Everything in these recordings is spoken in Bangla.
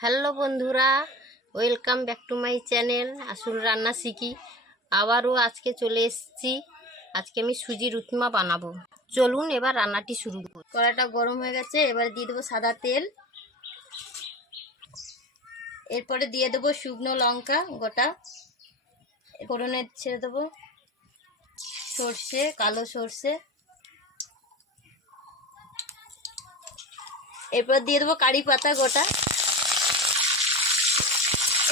হ্যালো বন্ধুরা, welcome back to my channel আসল রান্না শিখি। আবারও আজকে চলে এসেছি। আজকে আমি সুজির উপমা বানাবো। চলুন এবার রান্নাটি শুরু করি। কড়াটা গরম হয়ে গেছে, এবার দিয়ে দেবো সাদা তেল। এরপরে দিয়ে দেবো শুকনো লঙ্কা গোটা। ফোড়নে ছেড়ে দেবো সর্ষে, কালো সর্ষে। এরপর দিয়ে দেবো কারি পাতা গোটা।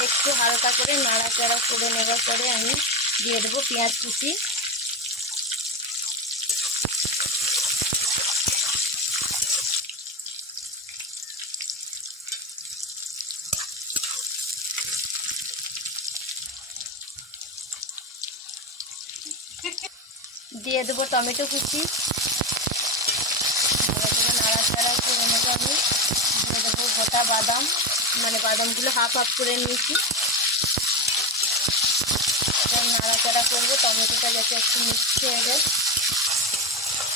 একটু হালকা করে নাড়াচাড়া করে নেবার পরে আমি দিয়ে দেবো পেঁয়াজ কুচি। দিয়ে দেবো টমেটো কুচি। নাড়াচাড়া করে নেব আমি। দিয়ে দেবো গোটা বাদাম। মানে বাদামগুলো হাফ হাফ করে নিয়েছি। নাড়াচাড়া করব টমেটোটা যাতে একটু মিক্স হয়ে যায়।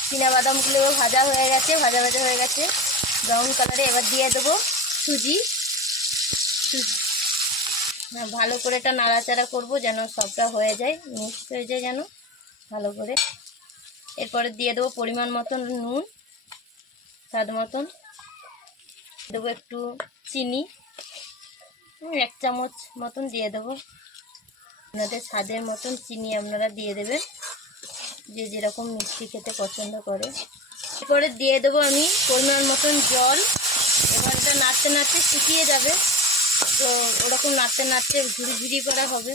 চীনা বাদামগুলো ভাজা হয়ে গেছে ভাজা ভাজা হয়ে গেছে। ব্রাউন কালারে এবার দিয়ে দেবো সুজি। সুজি। হ্যাঁ, ভালো করে এটা নাড়াচাড়া করব যেন সবটা হয়ে যায় মিক্স হয়ে যায় যেন ভালো করে। এরপরে দিয়ে দেবো পরিমাণ মতন নুন স্বাদ মতন। দেবো একটু চিনি। এক চামচ মতন দিয়ে দেবো। আপনাদের স্বাদের মতন চিনি আপনারা দিয়ে দেবেন। যে যেরকম মিষ্টি খেতে পছন্দ করে। এরপরে দিয়ে দেবো আমি পরিমাণ মতন জল। এবার এটা নাড়তে নাড়তে শুকিয়ে যাবে। তো ওরকম নাড়তে নাড়তে ঝুড়ি ঝুড়ি করা হবে।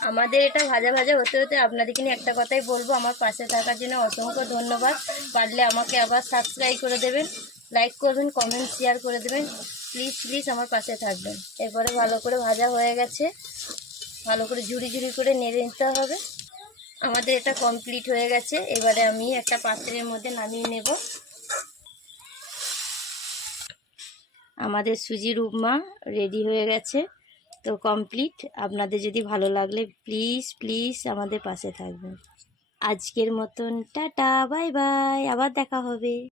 আমাদের এটা ভাজা ভাজা হতে হতে আপনাদেরকে নিয়ে একটা কথাই বলব। আমার পাশে থাকার জন্য অসংখ্য ধন্যবাদ। পারলে আমাকে আবার সাবস্ক্রাইব করে দেবেন। লাইক করবেন কমেন্ট শেয়ার করে দেবেন। প্লিজ প্লিজ আমার পাশে থাকবেন। এরপরে ভালো করে ভাজা হয়ে গেছে। ভালো করে ঝুড়ি ঝুড়ি করে নেড়ে নিতে হবে। আমাদের এটা কমপ্লিট হয়ে গেছে। এবারে আমি একটা পাত্রের মধ্যে নামিয়ে নেব। আমাদের সুজির উপমা রেডি হয়ে গেছে। তো কমপ্লিট আপনাদের যদি ভালো লাগলে প্লিজ প্লিজ আমাদের পাশে থাকবেন। আজকের মতন, টাটা বাই বাই আবার দেখা হবে।